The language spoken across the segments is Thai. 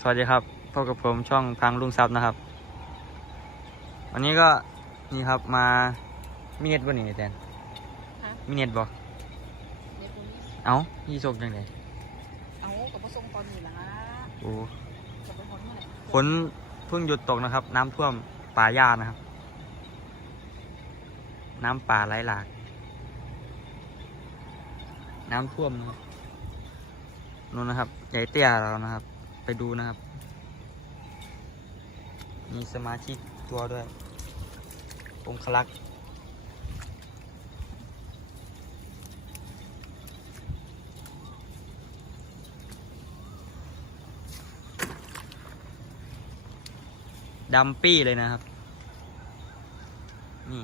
สวัสดีครับพบกับผมช่องพังลุงซับนะครับ วันนี้ก็นี่ครับมามีเน็ตบ่นี่แตนฮะมีเน็ตบ่ในปุ่นเอ้ายี่โชคจังไดเอากับผสมตอนนี้ละโอ้จะไปผลเมื่อไหร่ฝนเพิ่งหยุดตกนะครับ น้ำท่วมป่าหญ้านะครับ น้ำป่าไหลหลาก น้ำท่วมนะครับนู่นนะครับใหญ่เตี้ยเรานะครับ ไปดูนะครับ มีสมาชิกตัวด้วย องคลักษ์ดำปี้เลยนะครับ นี่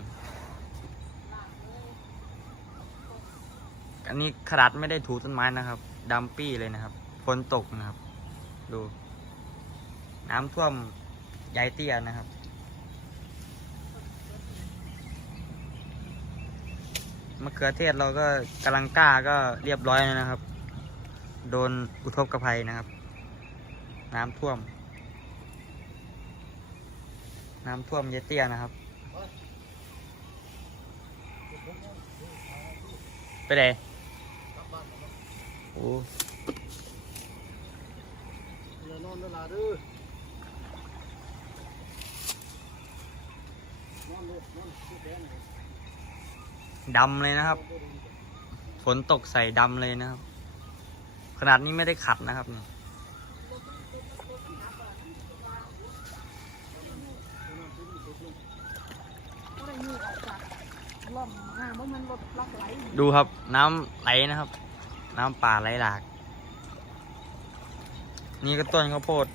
อันนี้ขนาดไม่ได้ถูต้นไม้นะครับดำปี้เลยนะครับ ฝนตกนะครับ ดู น้ำท่วมยายเตี้ยนะครับ มะเขือเทศเราก็กำลังกล้าก็เรียบร้อยแล้วนะครับ โดนอุทกภัยนะครับ น้ำท่วม น้ำท่วมยายเตี้ยนะครับ ไปไหนโอ้ อย่านอลาเด้อนอนเลยนอนที่แดงเลยดำเลยนะครับ ฝนตกใส่ดำเลยนะครับ ขนาดนี้ไม่ได้ขัดนะครับนี่ดูครับน้ำไหลนะครับ น้ำป่าไหลหลาก นี่ก็ต้นข้าวโพด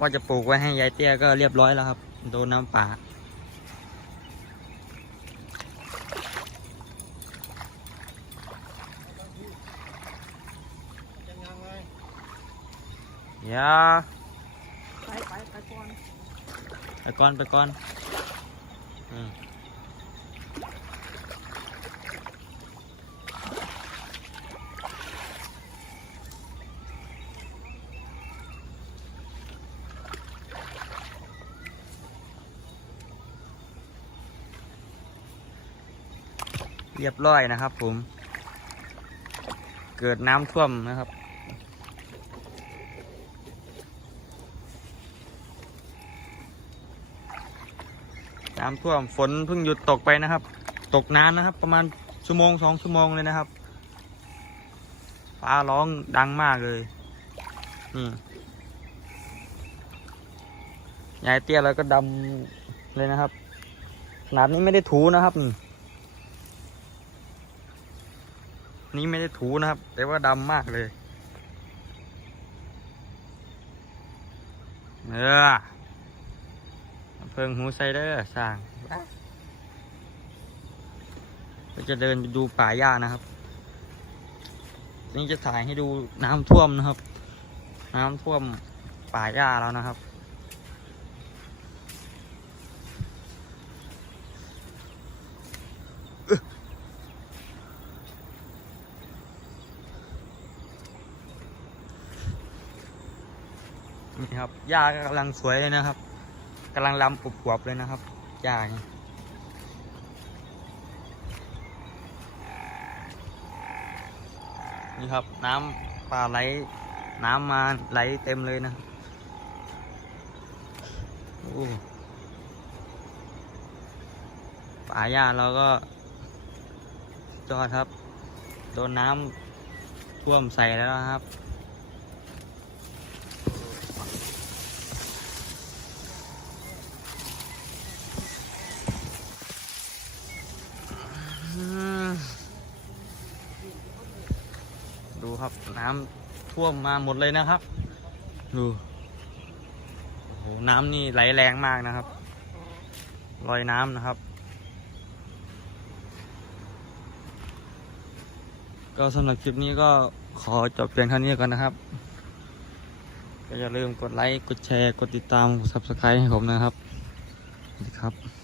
ว่าจะปลูกไว้ให้ยายเตี้ยก็เรียบร้อยแล้วครับ โดนน้ำป่าจะยังไงอย่าไปไปไปก่อน ไปก่อน ไปก่อนอืม เรียบร้อยนะครับ ผม เกิดน้ำท่วมนะครับ น้ำท่วมฝนเพิ่งหยุดตกไปนะครับ ตกนานนะครับ ประมาณชั่วโมงสองชั่วโมงเลยนะครับฟ้าร้องดังมากเลยนี่ยายเตี้ยแล้วก็ดำเลยนะครับขนาดนี้ไม่ได้ถูนะครับนี่ นี่ไม่ได้ถูนะครับ แต่ว่าดำมากเลยเออเพิ่งหูไซเดอร์สร้างก็จะเดินไปดูป่าหญ้านะครับ นี่จะถ่ายให้ดูน้ำท่วมนะครับ น้ำท่วมป่าหญ้าแล้วนะครับ นี่ครับหญ้ากำลังสวยเลยนะครับกำลังลำปุบวบๆเลยนะครับหญ้านี่นี่ครับน้ำป่าไหลน้ำมาไหลเต็มเลยนะโอ้ป่าหญ้าเราก็จอดครับโดนน้ำท่วมใส่แล้วครับ ดูครับน้ำท่วมมาหมดเลยนะครับ ดูโอ้โหน้ำนี่ไหลแรงมากนะครับลอยน้ำนะครับ ก็สำหรับคลิปนี้ก็ขอจบเพียงเท่านี้ก่อนนะครับ ก็อย่าลืมกดไลค์ กดแชร์ กดติดตามกด subscribe ให้ผมนะครับ สวัสดีครับ